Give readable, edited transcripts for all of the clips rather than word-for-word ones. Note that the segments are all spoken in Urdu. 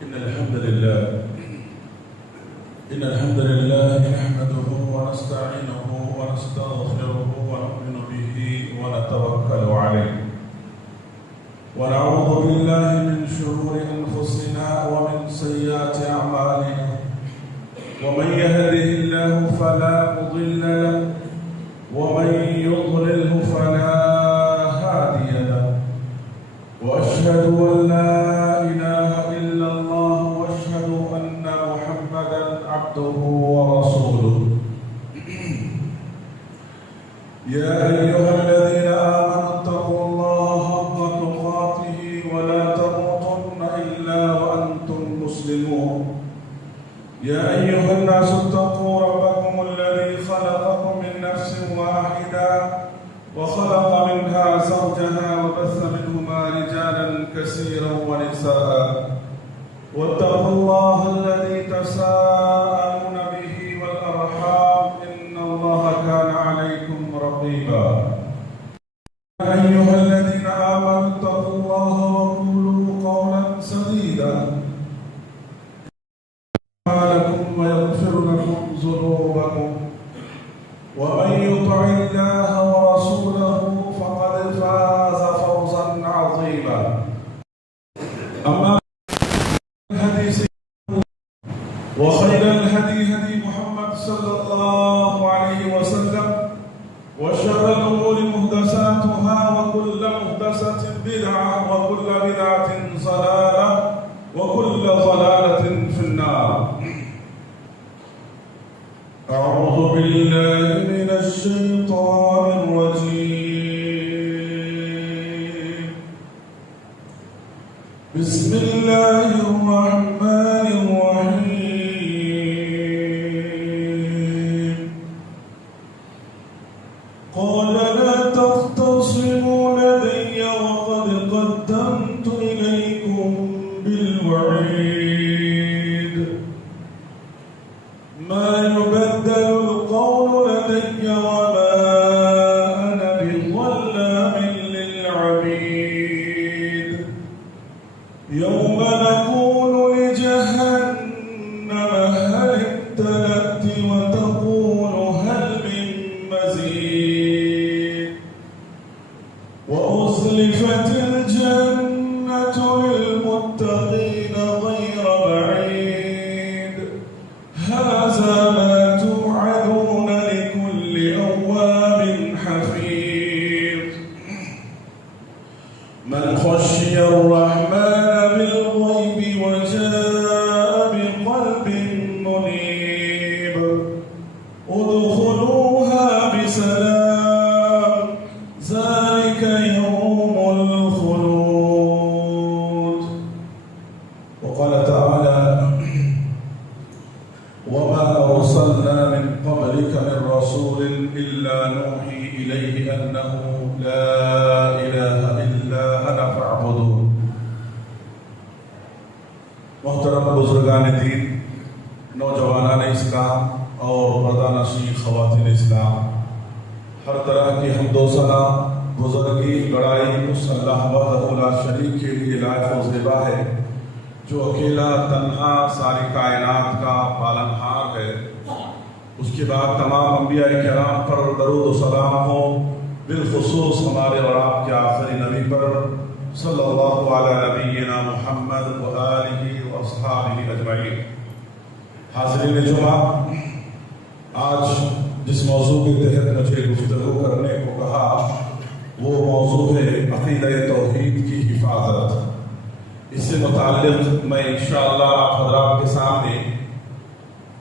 إن الحمد لله نحمده ونستعينه ونستغفره ونؤمن به ونتوكل عليه ونعوذ بالله من شرور أنفسنا ومن سيئات أعمالنا ومن يهده الله فلا مضل له ومن يضلله فلا هادي له وأشهد أن لا إله إلا الله وأشهد أن محمدا عبده ورسوله يا أيها الذين آمنوا اتقوا الله حق تقاته ولا تموتن إلا وأنتم مسلمون يا أيها الناس اتقوا ربكم الذي خلقكم من نفس واحدة وخلق منها زوجها وبث منهما رجالا كثيرا ونساء واتقوا الله الذي تساءلون به والأرحام إن الله كان عليكم رقيبا يا أيها الذين آمنوا اتقوا الله وقولوا قولا سديدا لكم ويغفر لكم ذنوبكم ومن يطع الله ورسوله فقد فاز فوزا عظيما أما الحديث وخير الهدي هدي محمد صلى الله عليه وسلم وشر الأمور محدثاتها وكل محدثة بدعة وكل بدعة ضلالة وكل ضلالة في النار أعوذ بالله من الشيطان الرجيم بسم الله الرحمن الرحيم قال لا تختصموا لدي وقد قدمت إليكم بالوعيد ما يبدل القول لدي وما أنا بظلام للعبيد يوم نقول لجهنم هل امتلأت وتقول هل من مزيد وأزلفت الجنة للمتقين غير بعيد هذا ما توعدون لكل أواب حفيظ من خشي الرحمن بالغيب وجاء بقلب منيب ادخلوها بسلام ذلك يوم الخلود وقال تعالى وما أرسلنا من قبلك من رسول إلا نوحي إليه أنه لا إله إلا أنا فاعبدون محترم بزرگان دین نوجوانان اسلام اور پردہ-نشین خواتین اسلام ہر طرح کی حمد و ثنا بزرگی بڑائی اس اللہ وحدہ لا شریک کے لیے لائق و زیبا ہے جو اکیلا تنہا ساری کائنات کا پالنہار ہے اس کے بعد تمام انبیاء کرام پر درود و سلام ہو بالخصوص ہمارے اور آپ کے آخری نبی پر صلی اللہ علیہ نبینا محمد و آلہ و اصحابہ اجمعین حاضرین جمعہ آج جس موضوع کے تحت مجھے گفتگو کرنے کو کہا وہ موضوع ہے عقیدہ توحید کی حفاظت اس سے متعلق میں انشاءاللہ آپ حضرات کے سامنے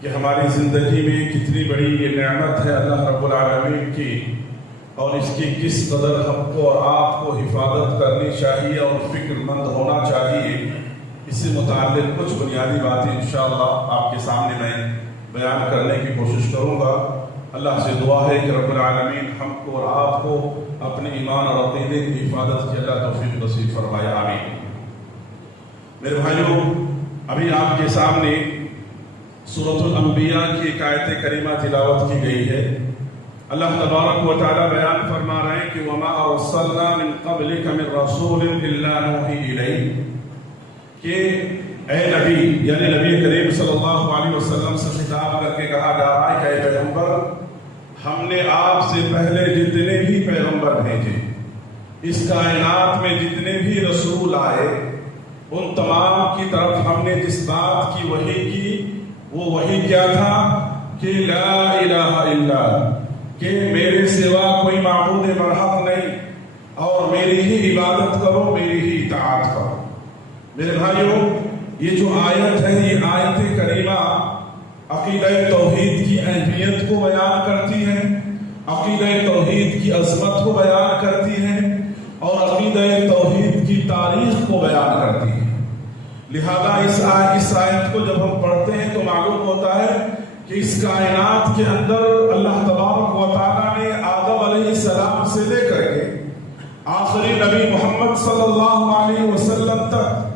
کہ ہماری زندگی میں کتنی بڑی یہ نعمت ہے اللہ رب العالمین کی اور اس کی کس قدر ہم کو اور آپ کو حفاظت کرنی چاہیے اور فکر مند ہونا چاہیے اس سے متعلق کچھ بنیادی باتیں انشاءاللہ آپ کے سامنے میں بیان کرنے کی کوشش کروں گا اللہ سے دعا ہے کہ رب العالمین ہم کو اور آپ کو اپنے ایمان اور عقیدے کی حفاظت کی اللہ توفیق نصیب فرمائے آمین میرے بھائیوں ابھی آپ کے سامنے سورۃ الانبیاء کی ایک آیت کریمہ تلاوت کی گئی ہے اللہ تبارک و تعالی بیان فرما رہے ہیں کہ وَمَا أَرْسَلْنَا مِن قَبْلِكَ مِن رَّسُولٍ إِلَّا نُوحِي إِلَيْهِ کہ اے نبی، یعنی نبی کریم صلی اللہ علیہ وسلم سے خطاب کر کے کہا جا رہا ہے کہ اے پیغمبر، ہم نے آپ سے پہلے جتنے بھی پیغمبر بھیجے، اس کائنات میں جتنے بھی رسول آئے، ان تمام کی طرف ہم نے جس بات کی وحی کی وہ وحی کیا تھا کہ لا الہ الا، کہ میرے سوا کوئی معبود برحق نہیں اور میری ہی عبادت کرو، میری ہی اطاعت کرو۔ میرے بھائیوں، یہ جو آیت ہے، یہ آیت کریمہ عقیدہ توحید کی اہمیت کو بیان کرتی ہے، عقیدہ توحید کی عظمت کو بیان کرتی ہے اور عقیدہ توحید کی تاریخ کو بیان کرتی ہے۔ لہذا اس آیت کو جب ہم پڑھتے ہیں تو معلوم ہوتا ہے کہ اس کائنات کے اندر اللہ تبارک و تعالیٰ نے آدم علیہ السلام سے لے کر کے آخری نبی محمد صلی اللہ علیہ وسلم تک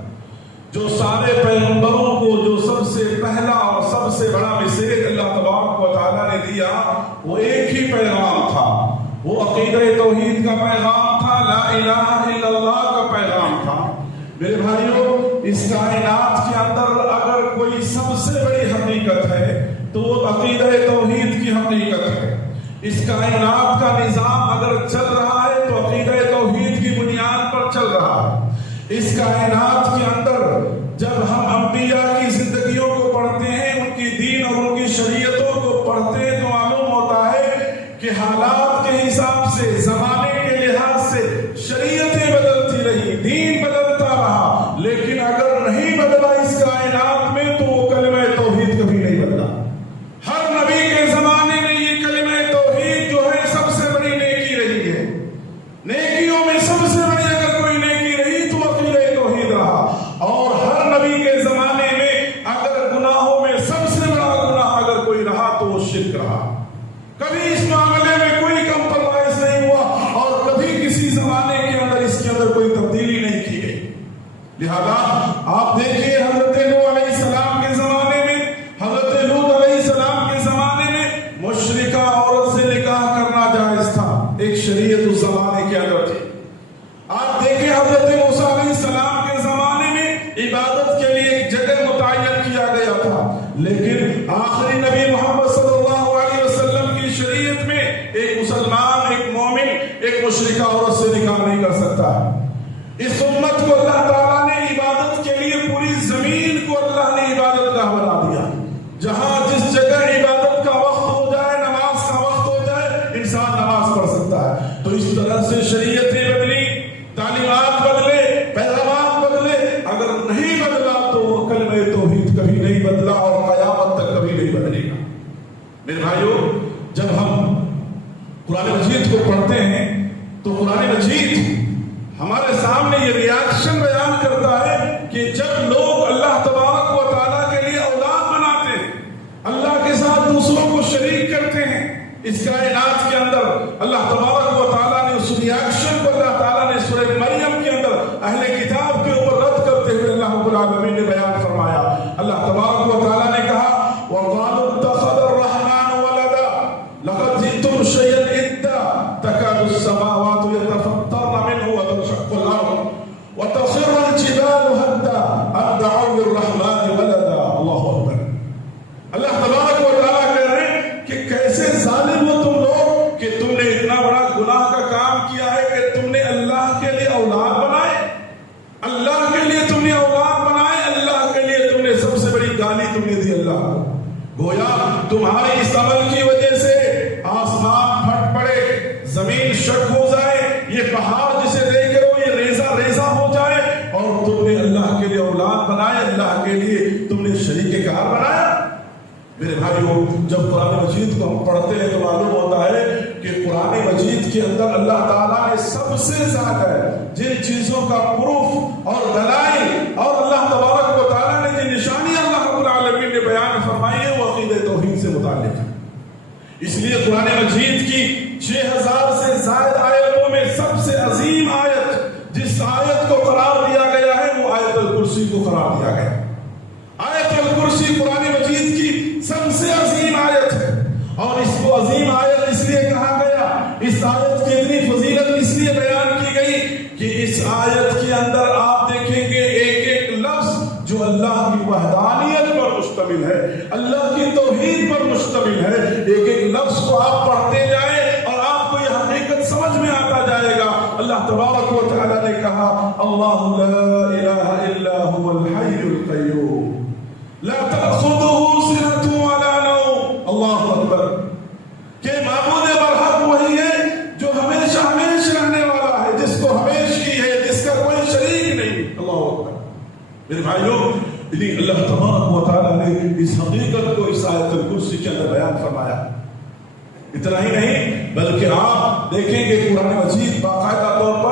جو سارے پیغمبروں کو جو سب سے پہلا اور سب سے بڑا میسیج اللہ تبارک و تعالیٰ نے دیا، وہ ایک ہی پیغام تھا، وہ عقیدہ توحید کا پیغام تھا، لا الہ الا اللہ کا پیغام تھا۔ میرے بھائیوں، اس کائنات کے اندر اگر کوئی سب سے بڑی حقیقت ہے تو وہ عقیدہ توحید کی حقیقت ہے۔ اس کائنات کا نظام اگر چل رہا ہے تو عقیدہ توحید کی بنیاد پر چل رہا ہے۔ اس کائنات کے اندر جب ہم انبیاء کی زندگیوں کو پڑھتے ہیں، ان کی دین اور ان کی شریعتوں کو پڑھتے ہیں تو معلوم ہوتا ہے کہ حالات کے حساب سے، زمانے کے لحاظ سے شریعتیں بدلتی رہی، دین بدلتا رہا، لیکن اگر نہیں بدلا اس کائنات میں تو وہ کلمہ توحید کبھی نہیں بدلا۔ ہر نبی کے زمانے میں یہ کلمہ توحید جو ہے سب سے بڑی نیکی رہی ہے۔ نیکیوں میں سب سے بڑی اگر کوئی نیکی رہی تو عقیدہ توحید رہا، اور ہر نبی کے زمانے میں اگر گناہوں میں سب سے بڑا گناہ اگر کوئی رہا تو وہ شرک رہا۔ کبھی اس معاملے میں کوئی کمپرومائز نہیں ہوا اور کبھی کسی زمانے کے اندر اس کے اندر کوئی تبدیلی نہیں کی گئی۔ لہذا آپ دیکھیے حضرت نوح علیہ السلام کے زمانے میں، حضرت لوط علیہ السلام کے زمانے میں مشرکہ عورت سے نکاح کرنا جائز تھا، ایک شریعت اس زمانے کے اندر تھی۔ آپ دیکھیں حضرت موسیٰ علیہ السلام کے زمانے میں عبادت کے لیے ایک جگہ متعین کیا گیا تھا، لیکن آخری نبی محمد صلی اللہ علیہ وسلم کی شریعت میں ایک مسلمان، ایک مومن، ایک مشرکہ عورت سے نکاح نہیں کر سکتا۔ اس امت کو اللہ تعالیٰ نے عبادت کے لیے پوری زمین کو اللہ نے عبادت گاہ بنا دیا، جہاں جس جگہ عبادت کا وقت ہو جائے، نماز کا وقت ہو جائے، انسان نماز پڑھ سکتا ہے۔ تو اس طرح سے شریعتیں بدلی، تعلیمات بدلے، پیغامات بدلے، اگر نہیں بدلا تو وہ کلمہ توحید کبھی نہیں بدلا اور قیامت تک کبھی نہیں بدلے گا۔ میرے بھائیوں، جب ہم قرآن مجید کو پڑھتے ہیں تو قرآن مجید ہمارے سامنے یہ ریاکشن بیان کرتا ہے کہ جب لوگ اللہ تبارک و تعالیٰ کے لیے اولاد بناتے ہیں، اللہ کے ساتھ دوسروں کو شریک کرتے ہیں، اس کائنات کے اندر اللہ تبارک و تعالیٰ نے اس ریاکشن کو اللہ تعالیٰ نے سورہ مریم کے اندر اہل کتاب کے اوپر رد کرتے ہوئے اللہ رب العالمین نے بیان فرمایا۔ اللہ تبارک و تعالیٰ نے کہا وَقَالُوا اتَّخَذَ الرَّحْمَنُ وَلَدًا لَقَدْ جِئْتُمْ شَيْئًا إِدًّا تَكَادُ السَّمَاوَاتُ يَتَفَطَّرْنَ مِنْهُ وَتَنشَقُّ الْأَرْضُ وَتَخِرُّ الْجِبَالُ هَدًّا أَن دَعَوْا لِلرَّحْمَنِ وَلَدًا۔ اللہ اکبر۔ اللہ تبارک و تعالیٰ کہہ رہے ہیں کہ کیسے ظالم ہو تم لوگ کہ تم نے اتنا بڑا گناہ کا کام کیا ہے کہ تم نے اللہ کے لیے اولاد بنائے، اللہ کے لیے تم نے اولاد بنائے، اللہ کے لیے تم نے سب سے بڑی گالی تم نے دی اللہ کو۔ گویا تمہاری اس عمل کی وجہ سے آسمان پھٹ پڑے، زمین شک ہو جائے، یہ پہاڑ جسے دیکھ رہے ہو یہ ریزہ ریزہ ہو جائے، اور تم نے اللہ کے لیے اولاد بنائے، اللہ کے لیے تم نے شریک کار بنایا۔ میرے بھائیوں، جب قرآن مجید کو ہم پڑھتے ہیں تو معلوم ہوتا ہے کہ قرآن مجید کے اندر اللہ تعالیٰ نے سب سے زیادہ جن چیزوں کا پروف اور دلائل اور اللہ تبارک و تعالیٰ نے جن نشانیاں اللہ رب العالمین نے بیان فرمائی ہے وہ عقیدہ توحید سے متعلق ہے۔ اس لیے قرآن مجید کی 6000 سے زائد آیتوں میں سب سے عظیم آیت جس آیت کو قرار دیا گیا ہے وہ آیت الکرسی کو قرار دیا گیا۔ آیت الکرسی قرآن مجید کی سب سے عظیم آیت ہے، اور اس کو عظیم آیت اس لیے کہا گیا، اس آیت کی اتنی فضیلت اس لیے بیان کی گئی کہ اس آیت کے اندر آپ دیکھیں گے ایک ایک لفظ جو اللہ توحید پر مشتمل ہے. ایک ایک لفظ کو آپ پڑھتے جائیں اور آپ کو یہ حقیقت سمجھ میں آتا جائے گا. اللہ تبارک و تعالی نے کہا اللہ لا الہ الا هو الحی القیوم لا تأخذه سنة ولا نوم. اللہ اکبر. کہ معبود برحق وہی ہے جو ہمیشہ ہمیشہ رہنے والا ہے, جس کو ہمیشہ ہے, جس کا کوئی شریک نہیں. اللہ اکبر. میرے بھائیوں, اللہ تبارک و تعالی نے اس حقیقت کو اس آیت الکرسی کے اندر بیان فرمایا. اتنا ہی نہیں بلکہ آپ دیکھیں گے قرآن مجید باقاعدہ طور پر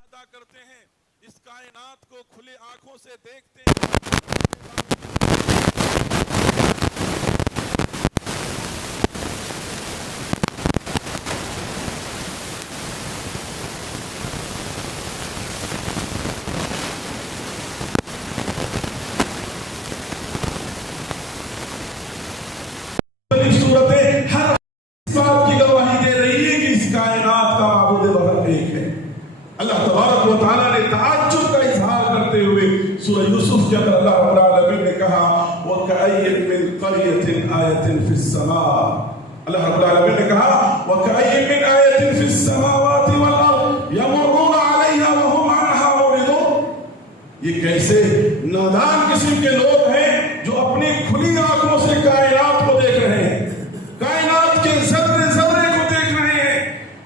ادا کرتے ہیں, اس کائنات کو کھلے آنکھوں سے دیکھتے ہیں. صورتیں ہر اس بات کی گواہی دے رہی ہے کہ اس کائنات کا معبود برحق ایک ہے. اللہ تبارک و تعالیٰ نے تعجب کا اظہار کرتے ہوئے سورہ یوسف کے اندر اللہ رب العالمین نے کہا وَكَأَيٍّ مِّن قَرْيَةٍ آیَةٍ فِي السَّمَاءِ. اللہ رب العالمین نے کہا وَكَأَيٍّ مِّن آیَةٍ فِي السَّمَاوَاتِ وَالْأَرْضِ يَمُرُّونَ عَلَيْهَا وَهُمْ عَنْهَا مُعْرِضُونَ. یہ کیسے نادان قسم کے لوگ ہیں جو اپنی کھلی آنکھوں سے کائنات کو دیکھ رہے ہیں, کائنات کے ذرے ذرے کو دیکھ رہے ہیں,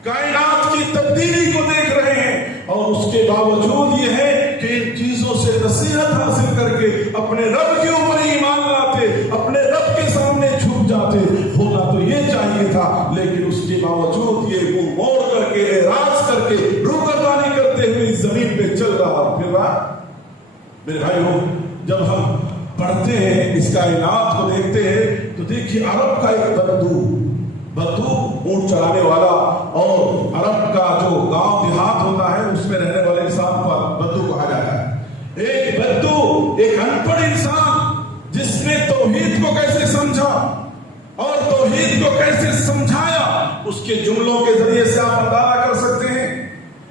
کائنات کی تبدیلی کو دیکھ رہے ہیں, اور اس کے باوجود یہ ہے کہ ان چیزوں سے نصیحت حاصل کر کے اپنے رب کے اوپر ایمان لاتے, اپنے رب کے سامنے جھک جاتے. ہونا تو یہ چاہیے تھا, لیکن اس کے باوجود یہ منہ موڑ کر کے اعراض کر کے روگردانی کرتے ہوئے زمین پہ چل رہا. پھر بات میرے بھائیوں, جب ہم پڑھتے ہیں اس کائنات کو دیکھتے ہیں تو دیکھیے عرب کا ایک بدو اونٹ چلانے والا, اور عرب کا جو گاؤں دیہات ہوتا ہے اس میں رہنے والے انسان کو بدو کہا جاتا ہے. ایک بدو, ایک ان پڑھ انسان جس نے توحید کو کیسے سمجھا اور توحید کو کیسے سمجھایا, اس کے جملوں کے ذریعے سے آپ اندازہ کر سکتے ہیں.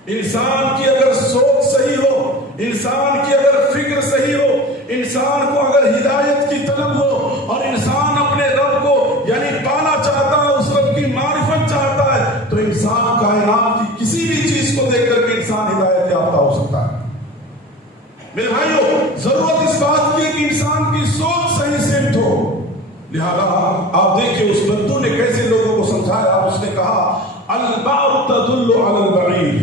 انسان کی اگر سوچ صحیح ہو, انسان کی اگر فکر صحیح ہو, انسان کو اگر ہدایت کی طلب ہو اور انسان اپنے رب کو یعنی پانا چاہتا ہے, اس رب کی معرفت چاہتا ہے, تو انسان کائنات کی کسی بھی چیز کو دیکھ کر کے انسان ہدایت یافتہ ہو سکتا ہے. میرے بھائیوں, ضرورت اس بات کی کہ انسان کی سوچ صحیح سمت ہو. لہذا آپ دیکھیں اس بدو نے کیسے لوگوں کو سمجھایا. اس نے کہا البعر تدل علی البعیر.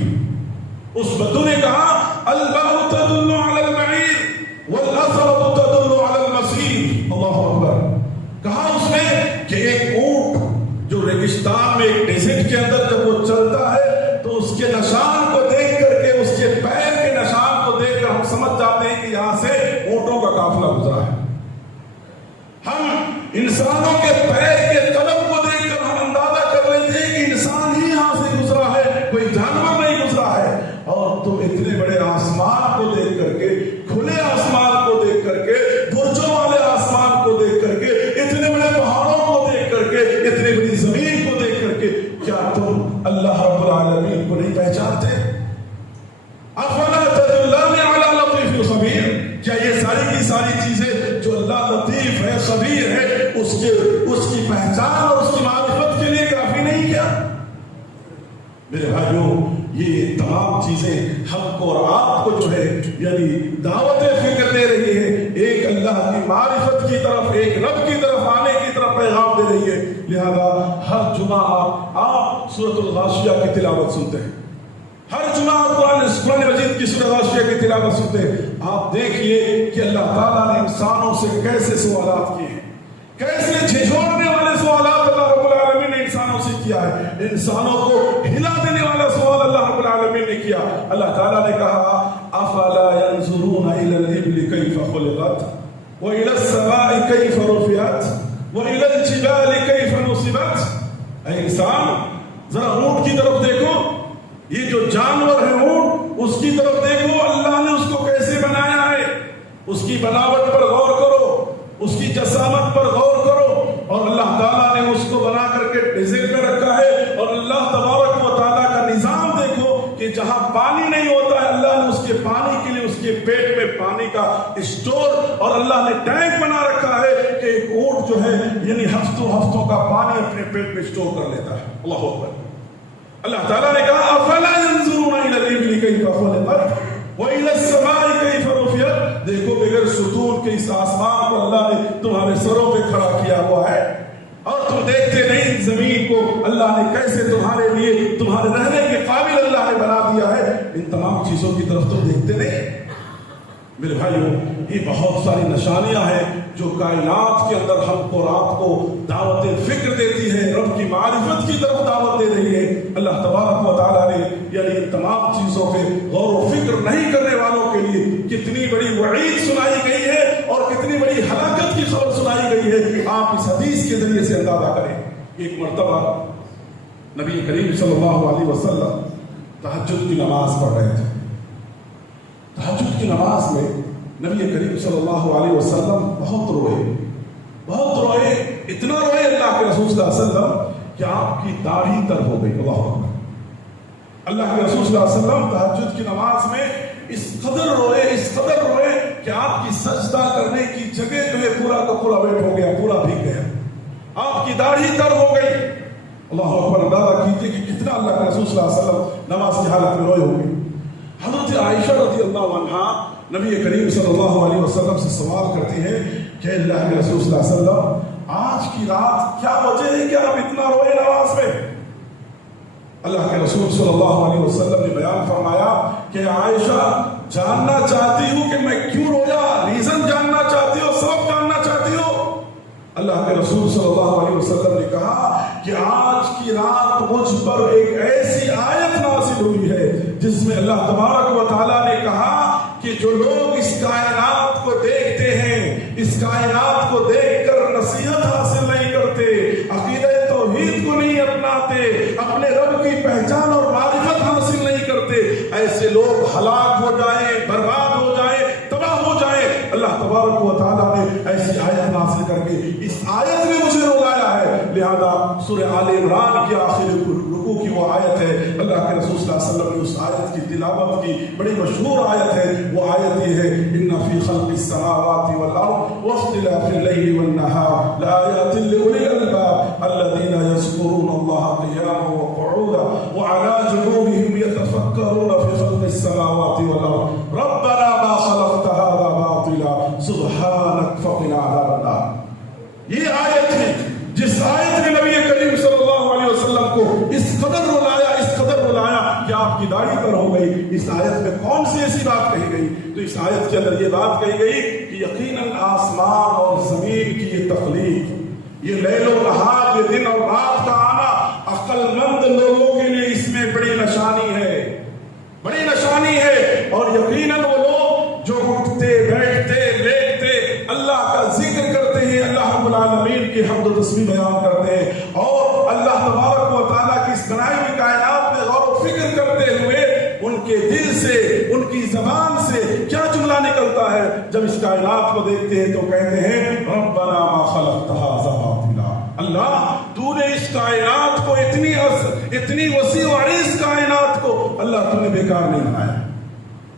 اس بدو نے کہا البعر تدل علی البعیر والاثر تدل علی المسیر. اللہ اکبر. کہا اس نے کہ ایک اونٹ جو ریگستان میں ایک ڈیزرٹ کے اندر جب وہ چلتا ہے تو اس کے نشان کو دیکھ کر کے, اس کے پیر کے نشان کو دیکھ کر ہم سمجھ جاتے ہیں کہ یہاں سے اونٹوں کا قافلہ گزرا ہے. ہم انسانوں کے پیر کے قدم کو دیکھ کر ہم اندازہ کر لیتے ہیں کہ انسان ہی یہاں سے گزرا ہے, کوئی جانور نہیں گزرا ہے. اور تم اتنے بڑے آسمان کو دیکھ کر کے, کھلے آسمان کو دیکھ کر کے, برجوں والے آسمان کو دیکھ کر کے, اتنے بڑے پہاڑوں کو دیکھ کر کے, اتنی بڑی زمین کو دیکھ کر کے, کیا تم اللہ رب العالمین کو نہیں پہچانتے؟ افلا تدلان علی لطیف خبیر. کیا یہ ساری کی ساری چیزیں جو اللہ لطیف ہے, خبیر ہے, اس کی پہچان اور اس کی معرفت کے لیے کافی نہیں کیا؟ میرے بھائیوں, یہ تمام چیزیں ہم کو اور آپ کو جو ہے یعنی دعوت فکر دے رہی ہے, ایک اللہ کی معرفت کی طرف, ایک رب کی طرف آنے کی طرف پیغام دے رہی ہے. لہذا ہر جمعہ آپ سورۃ الغاشیہ کی تلاوت سنتے ہیں, ہر جمعہ آپ قرآن مجید کی سورۃ الغاشیہ کی تلاوت سنتے ہیں. آپ دیکھیے کہ اللہ تعالیٰ نے انسانوں سے کیسے سوالات کیے ہیں, کیسے جھنجھوڑنے والے سوالات اللہ رب العالمین نے انسانوں سے کیا ہے. انسانوں کو ہلا دینے والا سوال اللہ رب العالمین نے کیا. اللہ تعالیٰ نے کہا افلا ينظرون الى الابل كيف خلقت والى السماء كيف رفعت والى الجبال كيف نصبت. اے انسان, ذرا اونٹ کی طرف دیکھو, یہ جو جانور ہے اونٹ, اس کی طرف دیکھو, اللہ نے اس کو کیسے بنایا ہے, اس کی بناوٹ پر غور کرو, اس کی جسامت پر غور کرو. اور اللہ تعالیٰ نے اس کو بنا کر کے ڈیزرٹ میں رکھا ہے, اور اللہ تبارک و تعالیٰ کا نظام دیکھو کہ جہاں پانی نہیں ہوتا ہے اللہ نے اس کے پانی کے لیے اس کے پیٹ میں پانی کا اسٹور اور اللہ نے ٹینک بنا رکھا ہے کہ ایک اونٹ جو ہے یعنی ہفتوں کا پانی اپنے پیٹ میں اسٹور کر لیتا ہے. اللہ اکبر. اللہ تعالیٰ نے کہا افلا ينظرون الى الابل كيف خلقت وَإِلَى السَّمَاءِ كَيْفَ رُفِعَتْ. دیکھو بغیر ستون کے اس آسمان کو اللہ نے تمہارے سروں پہ کھڑا کیا ہوا ہے اور تم دیکھتے نہیں زمین کو اللہ نے کیسے تمہارے لیے تمہارے رہنے کے قابل اللہ نے بنا دیا ہے. ان تمام چیزوں کی طرف تم دیکھتے نہیں. میرے بھائیوں یہ بہت ساری نشانیاں ہیں جو کائنات کے اندر ہم کو رات کو دعوت فکر دیتی ہے, رب کی معرفت کی طرف دعوت دے رہی ہے. اللہ تبارک و تعالیٰ نے یعنی ان تمام چیزوں پہ غور و فکر نہیں کرنے والوں کے لیے کتنی بڑی وعید سنائی گئی ہے اور کتنی بڑی ہلاکت کی خبر سنائی گئی ہے. آپ اس حدیث کے ذریعے سے اندازہ کریں. ایک مرتبہ نبی کریم صلی اللہ علیہ وسلم تہجد کی نماز پڑھ رہے تھے. تہجد کی نماز میں نبی کریم صلی اللہ علیہ وسلم بہت روئے, اتنا روئے اللہ کے رسول صلی اللہ علیہ وسلم کہ آپ کی داڑھی تر ہو گئی. اللہ اکبر. اللہ کے رسول صلی اللہ علیہ وسلم تہجد کی نماز میں اس قدر روئے کہ آپ کی سجدہ کرنے کی جگہ جو ہے پورا کا پورا ویٹ ہو گیا, پورا بھیگ گیا, آپ کی داڑھی تر ہو گئی. اللہ اکبر. اندازہ کیجیے کہ کتنا اللہ کے رسول صلی اللہ علیہ وسلم نماز کی حالت میں روئے ہوں گے. حضرت عائشہ رضی اللہ عنہا نبی کریم صلی اللہ علیہ وسلم سے سوال کرتی ہیں کہ اللہ کے رسول صلی اللہ علیہ وسلم آج کی رات کیا وجہ ہے کہ آپ اتنا روئے نماز میں؟ اللہ کے رسول صلی اللہ علیہ وسلم نے بیان فرمایا کہ عائشہ جاننا چاہتی ہوں کہ میں کیوں رویا, ریزن جاننا چاہتی ہو, سبب جاننا چاہتی ہو؟ اللہ کے رسول صلی اللہ علیہ وسلم نے کہا کہ آج کی رات مجھ پر ایک ایسی آیت نازل ہوئی ہے جس میں اللہ تبارک و تعالیٰ نے کہا کہ جو لوگ اس کائنات کو دیکھتے ہیں, اس کائنات کو دیکھ کر نصیحت حاصل نہیں کرتے, عقیدہ توحید کو نہیں اپناتے, اپنے رب کی پہچان اور معرفت حاصل نہیں کرتے, ایسے لوگ ہلاک ہو جائیں, برباد ہو جائیں, تباہ ہو جائیں. اللہ تبارک و تعالیٰ نے ایسی آیت نازل کر کے اس آیت میں مجھے رلایا ہے. لہذا سورہ آل عمران کی آخر رکوع کی وہ آیت ہے, اللہ کے رسول صلی اللہ علیہ وسلم نے اس آیت کی تلاوت کی, بڑی مشہور آیت ہے. وہ آیت یہ ہے ان فی خلق السماوات والارض واختلاف اللیل والنہار لآیات لأولی الالباب الذین یذکرون اللہ قیاما وقعودا وعلی جنوبہم یتفکرون فی خلق السماوات والارض ربنا ما خلقت هذا باطلا سبحانک فقنا عذاب النار. یہ آیت ہے جس آیت نے نبی کریم صلی اللہ علیہ وسلم کو اس قدر رلایا کہ آپ کی داڑھی پر ہو گئی. اس آیت میں کون سی ایسی بات کہی گئی؟ تو اس آیت کے اندر یہ بات کہی گئی کہ یقیناً آسمان اور زمین کی یہ تخلیق, یہ لیل و نہار, یہ دن اور رات کا آنا عقل مند لوگوں کے لیے اس میں بڑی نشانی ہے. اور یقیناً وہ لوگ جو اٹھتے بیٹھتے لیٹتے اللہ کا ذکر کرتے ہیں, اللہ رب العالمین کی حمد و تسبیح بیان کرتے ہیں اور اللہ تبارک و تعالیٰ کی اس بنائی ہوئی کائنات میں غور و فکر کرتے ہوئے ان کے دل سے, ان کی زبان سے کیا جملہ نکلتا ہے جب اس کائنات کو دیکھتے ہیں تو کہتے ہیں ربنا ما خلقت هذا باطلا. اللہ تو نے اس کائنات کو اتنی وسیع و عریض کائنات کو اللہ تو نے بیکار نہیں بنایا,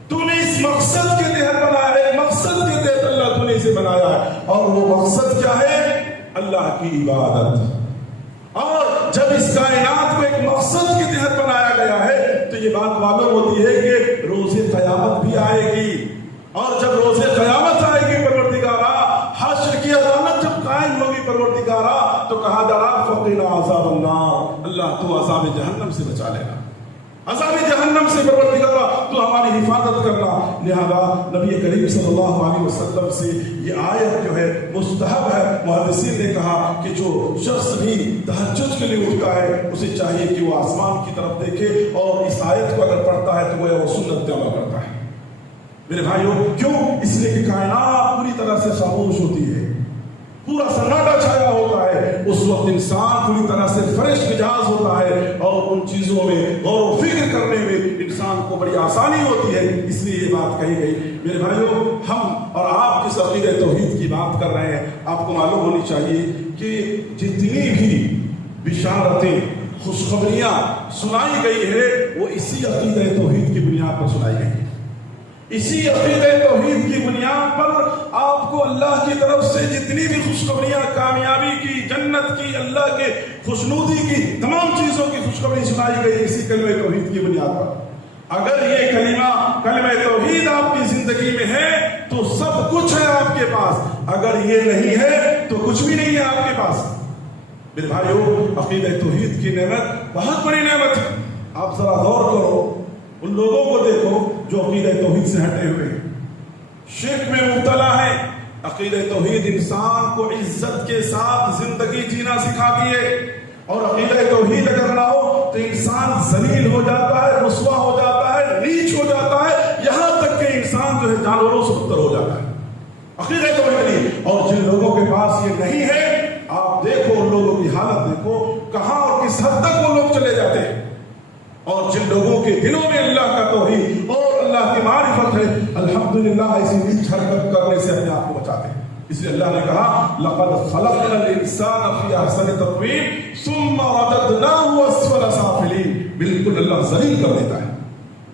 تو نے اس مقصد کے تحت بنایا ہے, مقصد کے تحت اللہ تو نے اسے بنایا ہے. اور وہ مقصد کیا ہے؟ اللہ کی عبادت. اور جب اس کائنات کو ایک مقصد کے تحت بنایا گیا ہے تو یہ بات معلوم ہوتی ہے کہ روز قیامت بھی آئے گی, اور جب روز قیامت آئے گی پروردگارا, حشر کی عدالت جب قائم ہوگی پروردگارا, تو کہا جا رہا فقنا عذاب النار, اللہ تو عذاب جہنم سے بچا لینا, عذاب جہنم سے پروردگارا تو ہماری حفاظت کرنا. لہذا نبی کریم صلی اللہ علیہ وسلم سے یہ آیت جو ہے مستحب ہے. محدثین نے کہا کہ جو شخص بھی تہجد کے لیے اٹھتا ہے اسے چاہیے کہ وہ آسمان کی طرف دیکھے اور اس آیت کو اگر پڑھتا ہے تو وہ سنت عمل کرتا ہے. میرے بھائیوں کیوں؟ اس لیے کہ کائنات پوری طرح سے خاموش ہوتی ہے, پورا سناٹا چھایا ہوتا ہے, اس وقت انسان پوری طرح سے فریش مزاج ہوتا ہے اور ان چیزوں میں غور و فکر کرنے میں انسان کو بڑی آسانی ہوتی ہے. اس لیے یہ بات کہی گئی. میرے بھائیوں ہم اور آپ جس عقیدہ توحید کی بات کر رہے ہیں آپ کو معلوم ہونی چاہیے کہ جتنی بھی بشارتیں, خوشخبریاں سنائی گئی ہے وہ اسی عقیدہ توحید کی بنیاد پر سنائی گئی. اسی عقیدہ توحید کی بنیاد پر آپ کو اللہ کی طرف سے جتنی بھی خوشخبریاں، کامیابی کی، جنت کی، اللہ کے خوشنودی کی، تمام چیزوں کی خوشخبری سنائی گئی اسی کلمہ توحید کی بنیاد پر۔ اگر یہ کلمہ توحید آپ کی زندگی میں ہے تو سب کچھ ہے آپ کے پاس، اگر یہ نہیں ہے تو کچھ بھی نہیں ہے آپ کے پاس۔ میرے بھائیو، عقیدہ توحید کی نعمت بہت بڑی نعمت ہے۔ آپ ذرا غور کرو، ان لوگوں کو دیکھو جو عقیدہ توحید سے ہٹے ہوئے ہیں، شرک میں مبتلا ہے۔ عقیدہ توحید انسان کو عزت کے ساتھ زندگی جینا سکھاتی ہے، اور عقیدہ توحید اگر نہ ہو تو انسان ذلیل ہو جاتا ہے، رسوا ہو جاتا ہے، نیچ ہو جاتا ہے، یہاں تک کہ انسان جو ہے جانوروں سے بدتر ہو جاتا ہے۔ عقیدہ توحید نہیں، اور جن لوگوں کے پاس یہ نہیں ہے، آپ دیکھو ان لوگوں کی حالت دیکھو، کہاں اور کس حد تک وہ لوگ چلے جاتے ہیں۔ اور جن لوگوں کے دلوں میں اللہ کا توحید اور اللہ کی معرفت ہے، الحمدللہ ایسی نیچ حرکت کرنے سے اپنے آپ کو بچاتے ہیں۔ اس لیے اللہ نے کہا لَقَدْ خَلَقْنَا الْإِنسَانَ فِي أَحْسَنِ تَقْوِيمٍ ثُمَّ رَدَدْنَاهُ أَسْفَلَ سَافِلِينَ، بالکل اللہ ذلیل کر دیتا ہے۔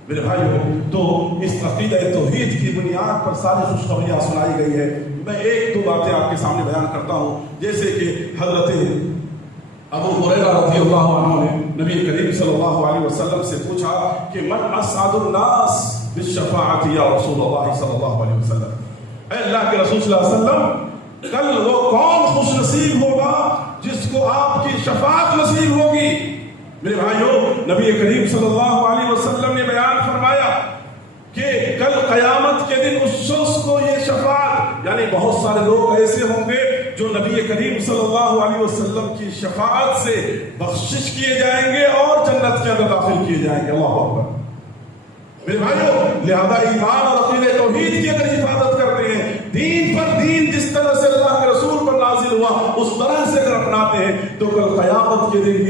میرے بھائیو، تو اس عقیدہ توحید کی بنیاد پر ساری خوشخبریاں سنائی گئی ہے۔ میں ایک دو باتیں آپ کے سامنے بیان کرتا ہوں، جیسے کہ حضرت ابو ہریرہ رضی اللہ عنہ نے نبی کریم صلی اللہ علیہ وسلم سے پوچھا کہ من اسعد الناس بالشفاعت یا رسول اللہ صلی اللہ علیہ وسلم، اے اللہ کے رسول صلی اللہ علیہ وسلم، کل وہ کون خوش نصیب ہوگا جس کو آپ کی شفاعت نصیب ہوگی؟ میرے بھائیو، نبی کریم صلی اللہ علیہ وسلم نے بیان فرمایا کہ کل قیامت کے دن اس شخص کو یہ شفاعت، یعنی بہت سارے لوگ ایسے ہوں گے جو نبی کریم صلی اللہ علیہ وسلم کی شفاعت سے بخشش کیے جائیں گے اور جنت کے اندر داخل کیے جائیں گے۔ اللہ اکبر۔ میرے بھائیو، لہذا ایمان اور عقیدہ توحید کی اگر حفاظت کرتے ہیں، دین پر دین جس طرح سے اللہ کے رسول پر نازل ہوا اس طرح سے اگر اپناتے ہیں تو کل قیامت کے دن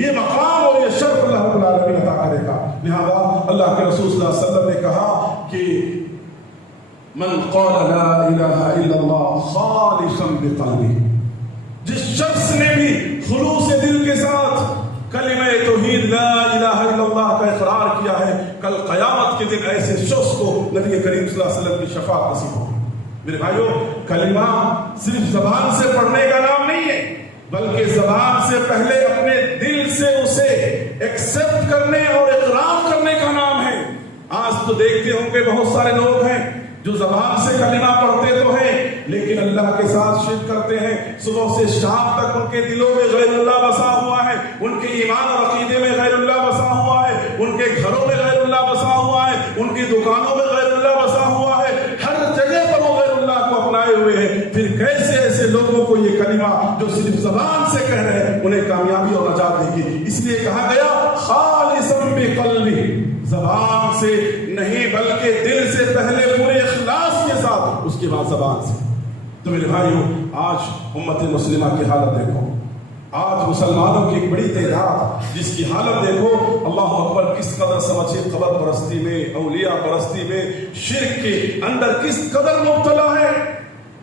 یہ مقام اور یہ شرف اللہ رب العالمین عطا کرے گا۔ لہذا اللہ کے رسول صلی اللہ علیہ وسلم نے کہا کہ من قال لا الہ الا اللہ خالصا بقلبہ، جس شخص نے بھی خلوص دل کے ساتھ کلمہ توحید لا الہ الا اللہ کا اقرار کیا ہے، کل قیامت کے دن ایسے شخص کو نبی کریم صلی اللہ علیہ وسلم کی شفاعت نصیب ہوگی۔ میرے بھائیو، کلمہ صرف زبان سے پڑھنے کا نام نہیں ہے، بلکہ زبان سے پہلے اپنے دل سے اسے ایکسپٹ کرنے اور اقرار کرنے کا نام ہے۔ آج تو دیکھتے ہوں کہ بہت سارے لوگ ہیں جو زبان سے کلمہ پڑھتے تو ہیں لیکن اللہ کے ساتھ شرک کرتے ہیں، صبح سے شام تک ان کے دلوں میں غیر اللہ بسا ہوا ہے، ان کے ایمان اور عقیدے میں غیر اللہ بسا ہوا ہے، ان کے گھروں میں غیر اللہ بسا ہوا ہے، ان کی دکانوں میں غیر اللہ بسا ہوا ہے، ہر جگہ پر وہ غیر اللہ کو اپنائے ہوئے ہیں۔ پھر کیسے ایسے لوگوں کو یہ کلمہ جو صرف زبان سے کہہ رہے ہیں انہیں کامیابی اور نجات دے گی؟ اس لیے کہا گیا خالصا بقلبہ، زبان سے نہیں بلکہ دل سے پہلے پورے اخلاص کے ساتھ، اس کے بعد زبان سے۔ تو میرے بھائیو، آج امت مسلمہ کی حالت دیکھو، آج مسلمانوں کی ایک بڑی تعداد جس کی حالت دیکھو، اللہ اکبر، کس قدر سمجھے قبر پرستی میں، اولیاء پرستی میں، شرک کے اندر کس قدر مبتلا ہے۔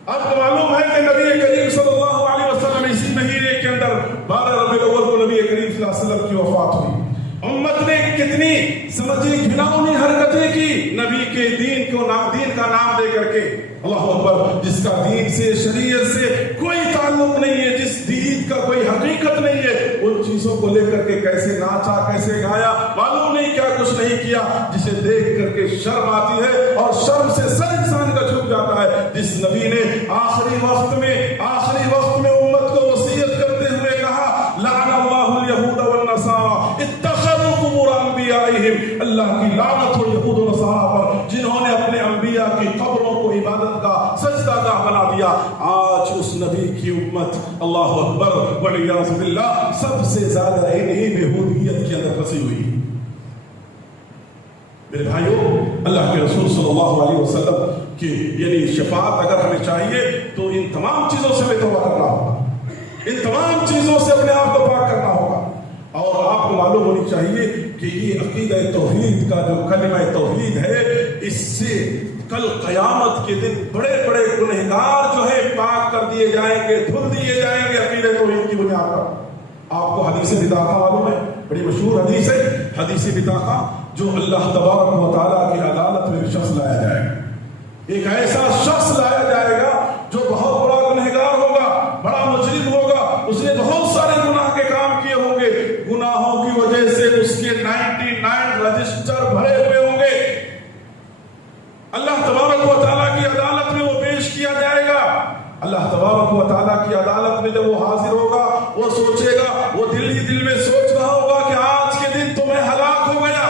آپ کو معلوم ہے کہ نبی کریم صلی اللہ علیہ وسلم اسی مہینے کے اندر 12 ربیع الاول کو نبی کریم صلی اللہ علیہ وسلم کی وفات ہوئی۔ امت نے کتنی سمجھے گھناؤنی حرکتیں کی نبی کے دین کا نام دے کر کے۔ اللہ اکبر، جس کا دین سے، شریعت سے کوئی تعلق نہیں ہے، جس دین کا کوئی حقیقت نہیں ہے، ان چیزوں کو لے کر کے کیسے ناچا، کیسے گایا، معلوم نہیں کیا کچھ نہیں کیا، جسے دیکھ کر کے شرم آتی ہے اور شرم سے سر انسان کا جھک جاتا ہے۔ جس نبی نے آخری وقت میں امت کو وصیت کرتے ہوئے کہا لعن اللہ الیہود والنصارى اتخذوا قبور انبیائہم، اللہ کی لعنت ہو یہود و نصارہ پر جنہوں نے اپنے انبیاء کی قبروں کو عبادت کا سجدہ گاہ بنا دیا۔ آج اس نبی کی امت، اللہ اکبر والعیاذ باللہ، سب سے زیادہ انہی بےہودگیت کے اندر پھنسی ہوئی۔ میرے بھائیو، اللہ کے رسول صلی اللہ علیہ وسلم کی یعنی شفاعت اگر ہمیں چاہیے تو ان تمام چیزوں سے ہمیں توبہ کرنا ہوگا، ان تمام چیزوں سے اپنے آپ کو پاک کرنا ہوگا۔ اور آپ کو معلوم ہونی چاہیے کہ یہ عقیدہ توحید کا جو کلمہ توحید ہے، اس سے کل قیامت کے دن بڑے بڑے گنہگار جو ہے پاک کر دیے جائیں گے، دھل دیے جائیں گے عقیدہ توحید کی بنیاد پر۔ آپ کو حدیث بطاقہ معلوم ہے، بڑی مشہور حدیث ہے، حدیث بطاقہ۔ جو اللہ تبارک و تعالیٰ کی عدالت میں شخص لایا جائے گا. ایک ایسا شخص لایا جائے گا جو بہت بڑا گنہگار ہوگا, بڑا مجرم ہوگا, اس نے بہت سارے گناہ کے کام کیے ہوں گے, گناہوں کی وجہ سے اس کے 99 رجسٹر بھرے ہوئے ہوں گے. اللہ تبارک و تعالیٰ کی عدالت میں وہ پیش کیا جائے گا. اللہ تبارک و تعالیٰ کی عدالت میں جب وہ حاضر ہوگا, وہ سوچے گا, وہ دل ہی دل میں سوچ رہا ہوگا کہ آج کے دن تو میں ہلاک ہو گیا.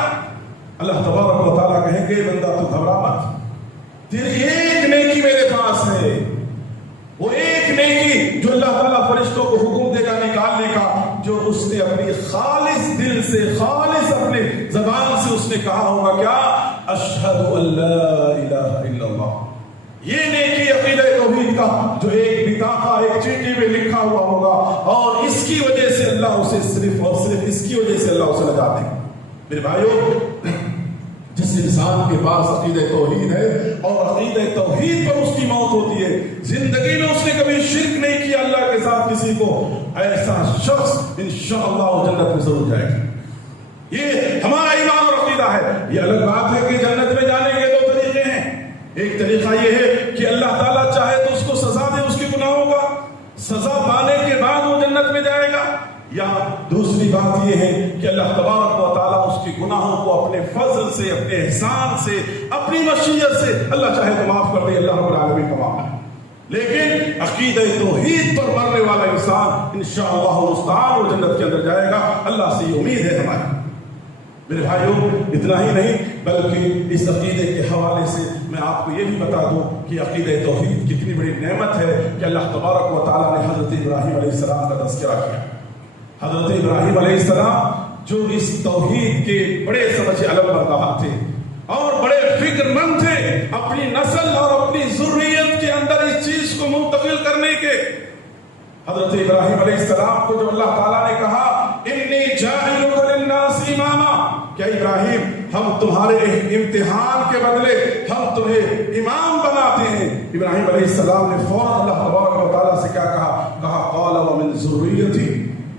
اللہ تبارک و تعالیٰ کہیں گے بندہ تو گھبرا مت, تیری ایک نیکی میرے پاس ہے. وہ ایک نیکی جو اللہ تعالیٰ فرشتوں کو حکم دے گا نکالنے کا, جو اس نے اپنی خالص دل سے, خالص اپنے زبان سے اس نے کہا ہوگا, کیا اشہد ان لا الہ الا اللہ. یہ نیکی عقیدہ توحید کا جو ایک بطاقہ, ایک چیٹی میں لکھا ہوا ہوگا, اور اس کی وجہ سے اللہ اسے صرف اور صرف اس کی وجہ سے اللہ اسے نجات دے گا. میرے بھائیو, جس انسان کے پاس عقیدہ توحید ہے اور عقیدہ توحید پر اس کی موت ہوتی ہے, زندگی میں اس نے کبھی شرک نہیں کیا اللہ کے ساتھ کسی کو, ایسا شخص انشاءاللہ جنت میں ضرور جائے گا. یہ ہمارا ایمان اور عقیدہ ہے. یہ الگ بات ہے کہ جنت میں جانے کے 2 طریقے ہیں. ایک طریقہ یہ ہے کہ اللہ تعالیٰ چاہے تو اس کو سزا دے اس کے گناہوں کا, سزا پانے کے بعد وہ جنت میں جائے گا. یا دوسری بات یہ ہے کہ اللہ تبارک و تعالیٰ اس کے گناہوں کو اپنے فضل سے, اپنے احسان سے, اپنی مشیت سے اللہ چاہے تو معاف کر دے. اللہ رب العالمین کا معاملہ ہے. لیکن عقیدہ توحید پر مرنے والا انسان انشاءاللہ مستعان وہ جنت کے اندر جائے گا. اللہ سے یہ امید ہے ہماری. میرے بھائیوں, اتنا ہی نہیں بلکہ اس عقیدے کے حوالے سے میں آپ کو یہ بھی بتا دوں کہ عقیدہ توحید کتنی بڑی نعمت ہے کہ اللہ تبارک و تعالیٰ نے حضرت ابراہیم علیہ السلام کا تذکرہ کیا. حضرت ابراہیم علیہ السلام جو اس توحید کے بڑے سمجھ علم بردار تھے اور بڑے فکر مند تھے اپنی نسل اور اپنی ذریت کے اندر اس چیز کو منتقل کرنے کے. حضرت ابراہیم علیہ السلام کو جو اللہ تعالیٰ نے کہا انی جاعلک للناس اماما, کہ ابراہیم ہم تمہارے امتحان کے بدلے ہم تمہیں امام بناتے ہیں. ابراہیم علیہ السلام نے فوراً اللہ تبارک و تعالیٰ سے کیا کہا قال ومن ذریتی,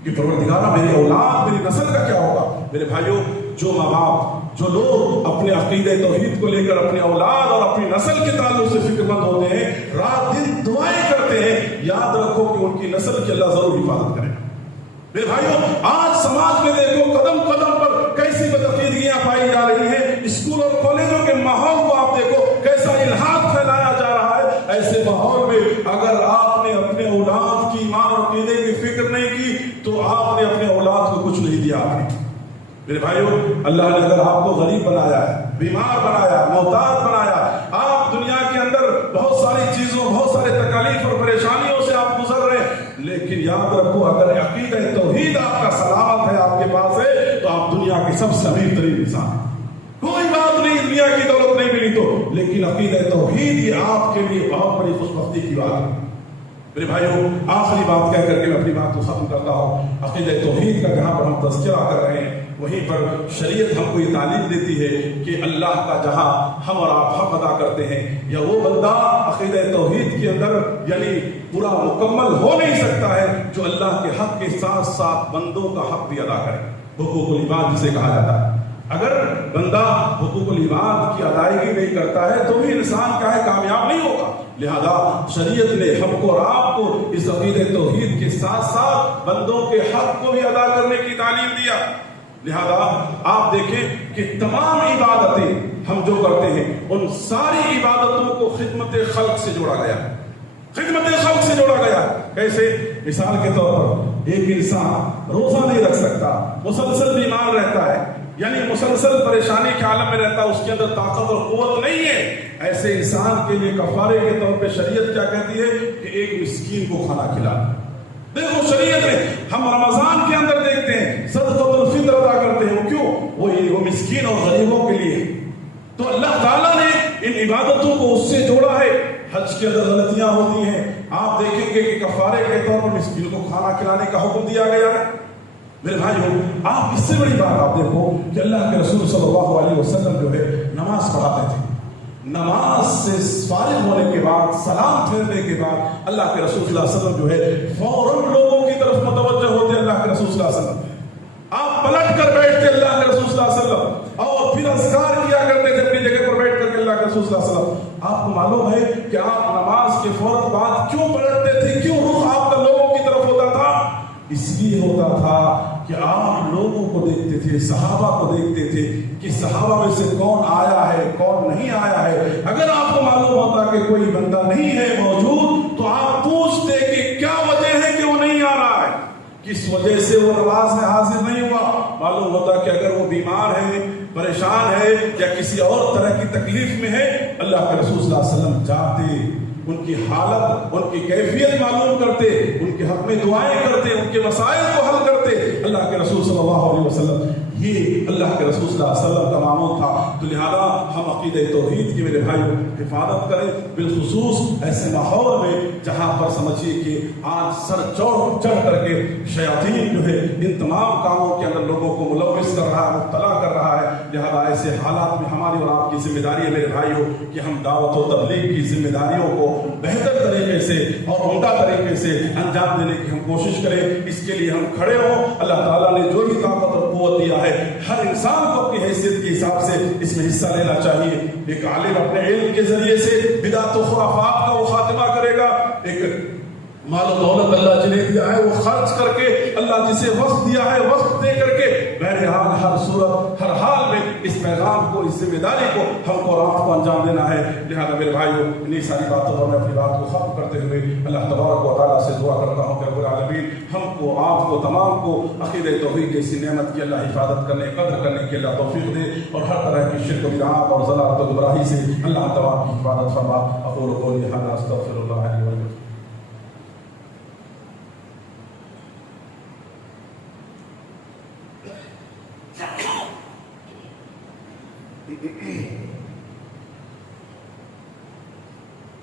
کہ پروردگارہ میری اولاد, میری نسل کا کیا ہوگا. میرے بھائیوں, جو ماں باپ, جو لوگ اپنے عقیدہ توحید کو لے کر اپنے اولاد اور اپنی نسل کے تعلق سے فکر مند ہوتے ہیں, رات دن دعائیں کرتے ہیں, یاد رکھو کہ ان کی نسل کی اللہ ضرور حفاظت کرے. میرے بھائیوں, آج سماج میں دیکھو قدم قدم پر کیسی بدعقیدگیاں پائی جا رہی ہیں. اسکول اور کالجوں کے ماحول کو آپ دیکھو کیسا الحاد پھیلایا جا رہا ہے. ایسے ماحول میں اگر آپ نے اپنے اولاد کی ایمان اور عقیدے کی فکر نہیں کی تو آپ نے اپنے اولاد کو کچھ نہیں دیا. آپ نے, میرے بھائیوں, اللہ نے اگر آپ کو غریب بنایا ہے, بیمار بنایا, محتاج بنایا, آپ دنیا کے اندر بہت ساری چیزوں, بہت سارے تکالیف اور پریشانیوں سے آپ گزر رہے ہیں, لیکن یاد رکھو اگر عقیدہ توحید آپ کا سلامت ہے, آپ کے پاس ہے, تو آپ دنیا کے سب سے امیر ترین انسان ہیں. کوئی بات نہیں دنیا کی دولت نہیں ملی تو, لیکن عقیدہ توحید یہ آپ کے لیے بہت بڑی خوش بختی کی بات ہے. میرے بھائیوں, آخری بات کہہ کر کے میں اپنی بات کو ختم کرتا ہوں. عقیدہ توحید کا جہاں پر ہم تذکرہ کر رہے ہیں وہیں پر شریعت ہم کو یہ تعلیم دیتی ہے کہ اللہ کا جہاں ہم اور آپ حق ادا کرتے ہیں, یا وہ بندہ عقیدہ توحید کے اندر یعنی پورا مکمل ہو نہیں سکتا ہے جو اللہ کے حق کے ساتھ ساتھ بندوں کا حق بھی ادا کرے. حقوق العباد جسے کہا جاتا ہے. اگر بندہ حقوق العباد کی ادائیگی نہیں کرتا ہے تو بھی انسان کا ہے کامیاب نہیں ہوگا. لہذا شریعت نے ہم کو اور آپ کو اس عقیدہ توحید کے ساتھ ساتھ بندوں کے حق کو بھی ادا کرنے کی تعلیم دیا. لہذا آپ دیکھیں کہ تمام عبادتیں ہم جو کرتے ہیں ان ساری عبادتوں کو خدمت خلق سے جوڑا گیا. خدمت خلق سے جوڑا گیا. کیسے؟ مثال کے طور پر ایک انسان روزہ نہیں رکھ سکتا, مسلسل بیمار رہتا ہے, یعنی مسلسل پریشانی کے عالم میں رہتا ہے, اس کے اندر طاقت اور قوت نہیں ہے. ایسے انسان کے لیے کفارے کے طور پہ شریعت کیا کہتی ہے کہ ایک مسکین کو کھانا کھلا. دیکھو شریعت میں ہم رمضان کے اندر دیکھتے ہیں صدقۃ الفطر ادا کرتے ہیں. وہ کیوں؟ وہ مسکین اور غریبوں کے لیے. تو اللہ تعالیٰ نے ان عبادتوں کو اس سے جوڑا ہے. حج کے اندر غلطیاں ہوتی ہیں, آپ دیکھیں گے کہ کفارے کے طور پر مسکین کو کھانا کھلانے کا حکم دیا گیا ہے. میرے بھائیوں, آپ اس سے بڑی بات آپ دیکھو کہ اللہ کے رسول صلی اللہ علیہ وسلم جو ہے نماز پڑھاتے تھے. نماز سے فارغ ہونے کے بعد, سلام پھیرنے کے بعد اللہ کے رسول صلی اللہ علیہ وسلم جو ہے فوراً لوگوں کی طرف متوجہ ہوتے. اللہ کے رسول صلی اللہ علیہ وسلم آپ پلٹ کر بیٹھتے اللہ کے رسول صلی اللہ علیہ وسلم, اور پھر رسول صلی اللہ علیہ وسلم آپ کو معلوم ہے کہ آپ نماز کے فوراً بعد کیوں پلٹتے تھے، کیوں رخ آپ کا لوگوں کی طرف ہوتا تھا؟ اس لیے ہوتا تھا کہ آپ لوگوں کو دیکھتے تھے، صحابہ کو دیکھتے تھے کہ صحابہ میں سے کون آیا ہے کون نہیں آیا ہے۔ اگر آپ کو معلوم ہوتا کہ کوئی بندہ نہیں ہے موجود تو آپ پوچھتے کہ کیا وجہ ہے کہ وہ نہیں آ رہا ہے، کس وجہ سے وہ نماز میں حاضر نہیں ہوا۔ معلوم ہوتا کہ اگر وہ بیمار ہے، پریشان ہے یا کسی اور طرح کی تکلیف میں ہے، اللہ کے رسول صلی اللہ علیہ وسلم جاتے، ان کی حالت، ان کی کیفیت معلوم کرتے، ان کے حق میں دعائیں کرتے، ان کے مسائل کو حل کرتے۔ اللہ کے رسول صلی اللہ علیہ وسلم، یہ اللہ کے رسول صلی اللہ علیہ وسلم کا معمول تھا۔ تو لہذا ہم عقیدہ توحید کی میرے بھائیوں حفاظت کریں، بالخصوص ایسے ماحول میں جہاں پر سمجھیے کہ آج سر چڑھ کر کے شیاطین جو ہے ان تمام کاموں کے اندر لوگوں کو ملوث کر رہا ہے، مبتلا کر رہا ہے۔ لہذا ایسے حالات میں ہماری اور آپ کی ذمہ داری ہے میرے بھائیوں کہ ہم دعوت و تبلیغ کی ذمہ داریوں کو بہتر طریقے سے اور عمدہ طریقے سے انجام دینے کی ہم کوشش کریں۔ اس کے لیے ہم کھڑے ہوں۔ اللہ تعالیٰ نے جو بھی طاقت اور قوت دیا ہے، ہر انسان کو اپنی حیثیت کے حساب سے اس میں حصہ لینا چاہیے۔ ایک عالم اپنے علم کے ذریعے سے بدعت و خرافات کا وہ خاتمہ کرے گا، ایک مال و دولت اللہ جنہیں دیا ہے وہ خرچ کر کے، اللہ جسے وقت دیا ہے وقت دے کر کے، بہرحال ہر صورت ہر حال میں اس پیغام کو، اس ذمہ داری کو ہم کو اور آپ کو انجام دینا ہے۔ لہذا میرے بھائیوں انہیں ساری باتوں پر میں اپنی بات کو ختم کرتے ہوئے اللہ تبارک و تعالیٰ سے دعا کرتا ہوں کہ رب العالمین ہم کو، آپ کو، تمام کو عقیدہ توحید جیسی نعمت کی اللہ حفاظت کرنے، قدر کرنے کی اللہ توفیق دے، اور ہر طرح کی شرک و بدعات اور ضلالت و گمراہی سے اللہ تمام کی حفاظت فرما۔ اقول قولی ھذا استغفر اللہ لی ولکم۔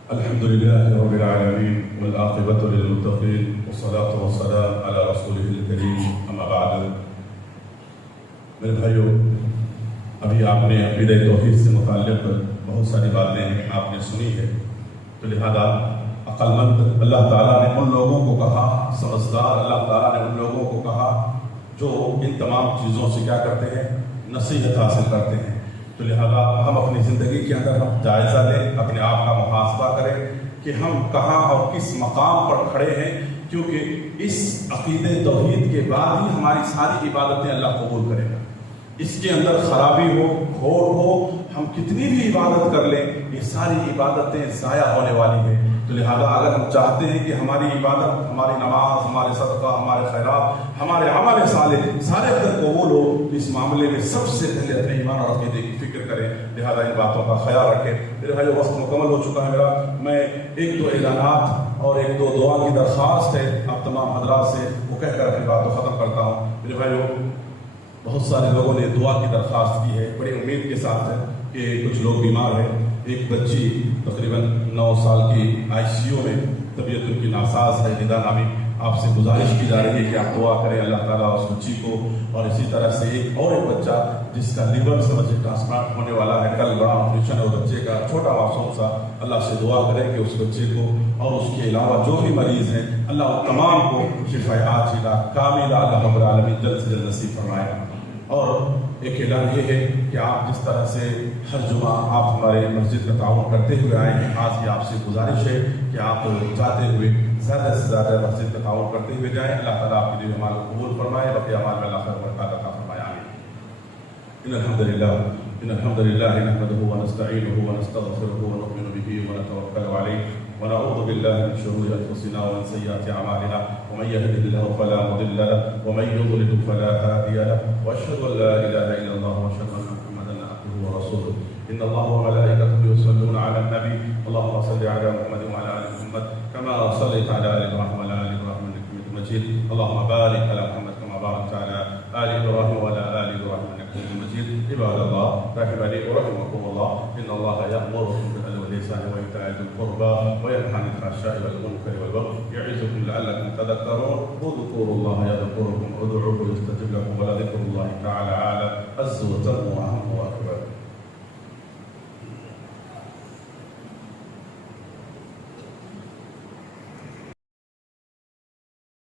الحمد لله رب العالمين والعاقبة للمتقين والصلاة والسلام على رسوله الكريم اما بعد۔ میرے بھائیو، ابھی آپ نے عقیدہ توحید سے متعلق بہت ساری باتیں آپ نے سنی ہے، تو لہذا عقل مند اللہ تعالیٰ نے ان لوگوں کو کہا، سمجھدار اللہ تعالیٰ نے ان لوگوں کو کہا جو ان تمام چیزوں سے کیا کرتے ہیں، نصیحت حاصل کرتے ہیں۔ تو لہذا ہم اپنی زندگی کے اندر ہم جائزہ لیں، اپنے آپ کا محاسبہ کریں کہ ہم کہاں اور کس مقام پر کھڑے ہیں، کیونکہ اس عقیدہ توحید کے بعد ہی ہماری ساری عبادتیں اللہ قبول کرے گا۔ اس کے اندر خرابی ہو، گھوڑ ہو، ہم کتنی بھی عبادت کر لیں، یہ ساری عبادتیں ضائع ہونے والی ہیں۔ تو لہذا اگر ہم چاہتے ہیں کہ ہماری عبادت، ہماری نماز، ہمارے صدقہ، ہمارے خیرات، ہمارے عمل صالح سارے اگر قبول ہو، تو اس معاملے میں سب سے پہلے اپنے ایمان اور عقیدے کی فکر کریں۔ لہذا ان باتوں کا خیال رکھیں۔ میرے بھائی وقت مکمل ہو چکا ہے میرا، میں ایک دو اعلانات اور ایک دو دعا کی درخواست ہے آپ تمام حضرات سے، وہ کہہ کر اپنی بات کو ختم کرتا ہوں۔ میرے بھائیو، بہت سارے لوگوں نے دعا کی درخواست کی ہے، بڑی امید کے ساتھ ہے کہ کچھ لوگ بیمار ہیں۔ ایک بچی تقریباً 9 سال کی ICU میں، طبیعت ان کی ناساز ہے، ندا نامی۔ آپ سے گزارش کی جا رہی ہے کہ آپ دعا کریں اللہ تعالیٰ اس بچی کو، اور اسی طرح سے ایک بچہ جس کا لیور سمجھے ٹرانسپلانٹ ہونے والا ہے، کل بڑا آپریشن ہے، اور بچے کا چھوٹا معصوم سا، اللہ سے دعا کریں کہ اس بچے کو اور اس کے علاوہ جو بھی مریض ہیں اللہ تمام کو شفاء عاجلہ کاملہ اللہ رب العالمین جلد سے جلد نصیب فرمائے۔ اور ایک اعلان یہ ہے کہ آپ جس طرح سے ہر جمعہ آپ ہمارے مسجد کا تعاون کرتے ہوئے آئے ہیں، آج بھی آپ سے گزارش ہے کہ آپ جاتے ہوئے زیادہ سے زیادہ مسجد کا تعاون کرتے ہوئے جائیں۔ اللہ تعالیٰ آپ کے دل اعمال کو قبول فرمائے، بقیہ اعمال میں اللہ خیر و برکات عطا فرمائے۔ آمین۔ ان الحمد للہ نحمده ونستعینه ونستغفره ونؤمن به ونتوکل علیہ ونعوذ باللہ من شرور انفسنا ومن سیئات اعمالنا ومن يهده الله فلا مضل له ومن يضلل فلا هادي له واشهد ان لا اله الا الله واشهد ان محمدا عبده ورسوله ان الله وملائكته يصلون على النبي اللهم صل على محمد وعلى ال محمد كما صليت على ال ابراهيم وعلى ال ابراهيم انك حميد مجيد اللهم بارك على محمد كما باركت على ال ابراهيم وعلى ال ابراهيم انك حميد مجيد عباد الله رحمني ورحمكم الله ان الله يأمركم بالعدل والإحسان وإيتاء ذي القربى وينهى عن الفحشاء والمنكر والبغي يعظكم لعلكم تذكرون اذكروا الله يذكركم وادعوه يستجب لكم ولذكر الله تعالى أعلى عز وجل